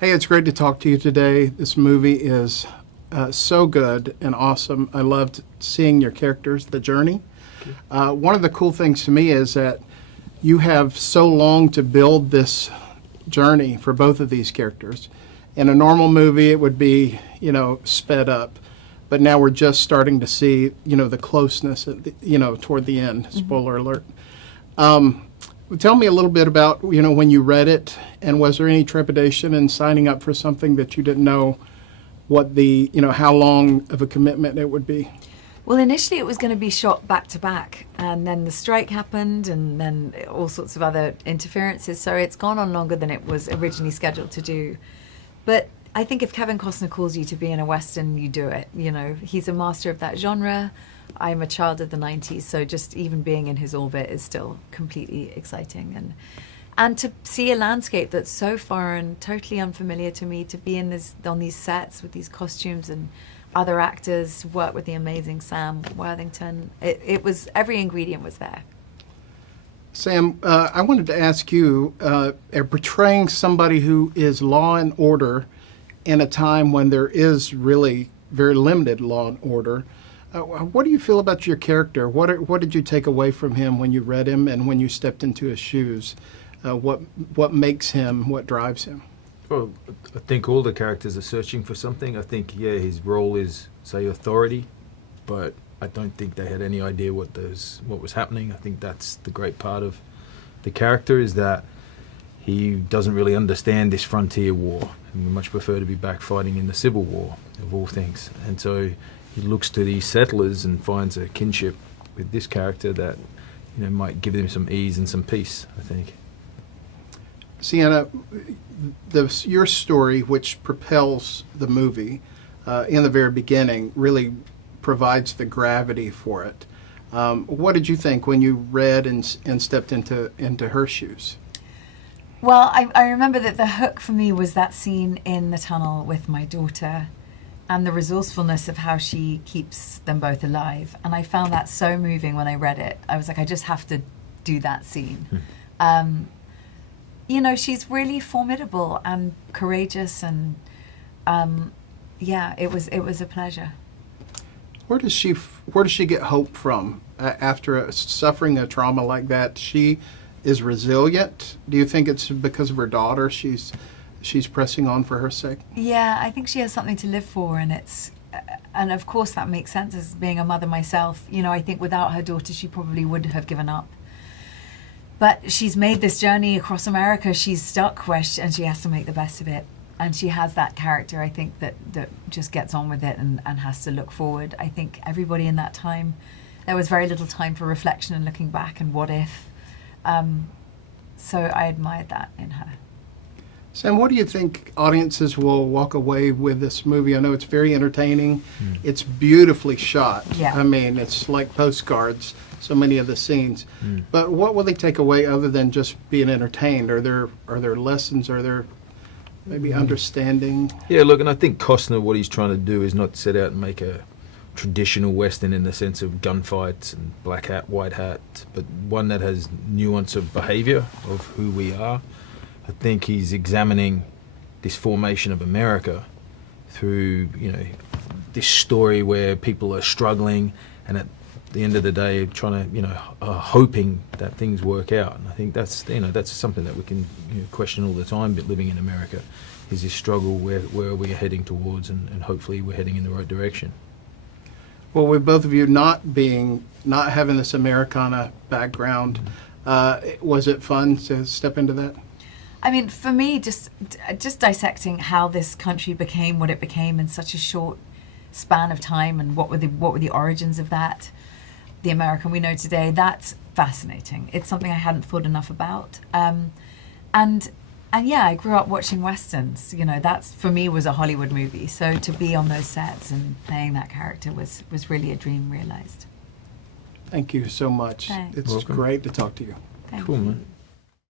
Hey, it's great to talk to you today. This movie is so good and awesome. I loved seeing your characters, the journey. One of the cool things to me is that you have so long to build this journey for both of these characters. In a normal movie, it would be, sped up. But now we're just starting to see, the closeness, toward the end. Spoiler alert. Tell me a little bit about, when you read it, and was there any trepidation in signing up for something that you didn't know what the, how long of a commitment it would be? Well, initially it was going to be shot back to back, and then the strike happened, and then all sorts of other interferences. So it's gone on longer than it was originally scheduled to do. But I think if Kevin Costner calls you to be in a Western, you do it. He's a master of that genre. I'm a child of the 90s, so just even being in his orbit is still completely exciting. And to see a landscape that's so foreign, totally unfamiliar to me, to be on these sets with these costumes and other actors, work with the amazing Sam Worthington. It was, every ingredient was there. Sam, I wanted to ask you, portraying somebody who is law and order in a time when there is really very limited law and order, what do you feel about your character? What did you take away from him when you read him and when you stepped into his shoes? What makes him, what drives him? Well, I think all the characters are searching for something. I think, his role is, say, authority, but I don't think they had any idea what was happening. I think that's the great part of the character, is that he doesn't really understand this frontier war, and would much prefer to be back fighting in the Civil War, of all things. And so he looks to these settlers and finds a kinship with this character that, might give him some ease and some peace, I think. Sienna, your story, which propels the movie in the very beginning, really provides the gravity for it. What did you think when you read and stepped into her shoes? Well, I remember that the hook for me was that scene in the tunnel with my daughter and the resourcefulness of how she keeps them both alive. And I found that so moving when I read it. I was like, I just have to do that scene. She's really formidable and courageous, and it was a pleasure. Where does she get hope from after suffering a trauma like that? She is resilient. Do you think it's because of her daughter? She's pressing on for her sake. Yeah, I think she has something to live for, and of course that makes sense as being a mother myself. I think without her daughter, she probably would have given up. But she's made this journey across America. She's stuck and she has to make the best of it. And she has that character, I think, that just gets on with it and has to look forward. I think everybody in that time, there was very little time for reflection and looking back and what if. So I admired that in her. Sam, what do you think audiences will walk away with this movie? I know it's very entertaining. It's beautifully shot. Yeah. I mean, it's like postcards, so many of the scenes. But what will they take away other than just being entertained? Are there lessons? Are there maybe understanding? Yeah, look, and I think Costner, what he's trying to do is not set out and make a traditional Western in the sense of gunfights and black hat, white hat, but one that has nuance of behavior of who we are. I think he's examining this formation of America through, this story where people are struggling and at the end of the day trying to, hoping that things work out. And I think that's something that we can question all the time, but living in America is this struggle, where are we heading towards, and hopefully we're heading in the right direction. Well, with both of you not having this Americana background, was it fun to step into that? I mean, for me, just dissecting how this country became what it became in such a short span of time, and what were the origins of that, the American we know today, that's fascinating. It's something I hadn't thought enough about. And yeah, I grew up watching Westerns. That for me was a Hollywood movie. So to be on those sets and playing that character was really a dream realized. Thank you so much. Thanks. It's Welcome. great to talk to you. Thank Cool, you. man.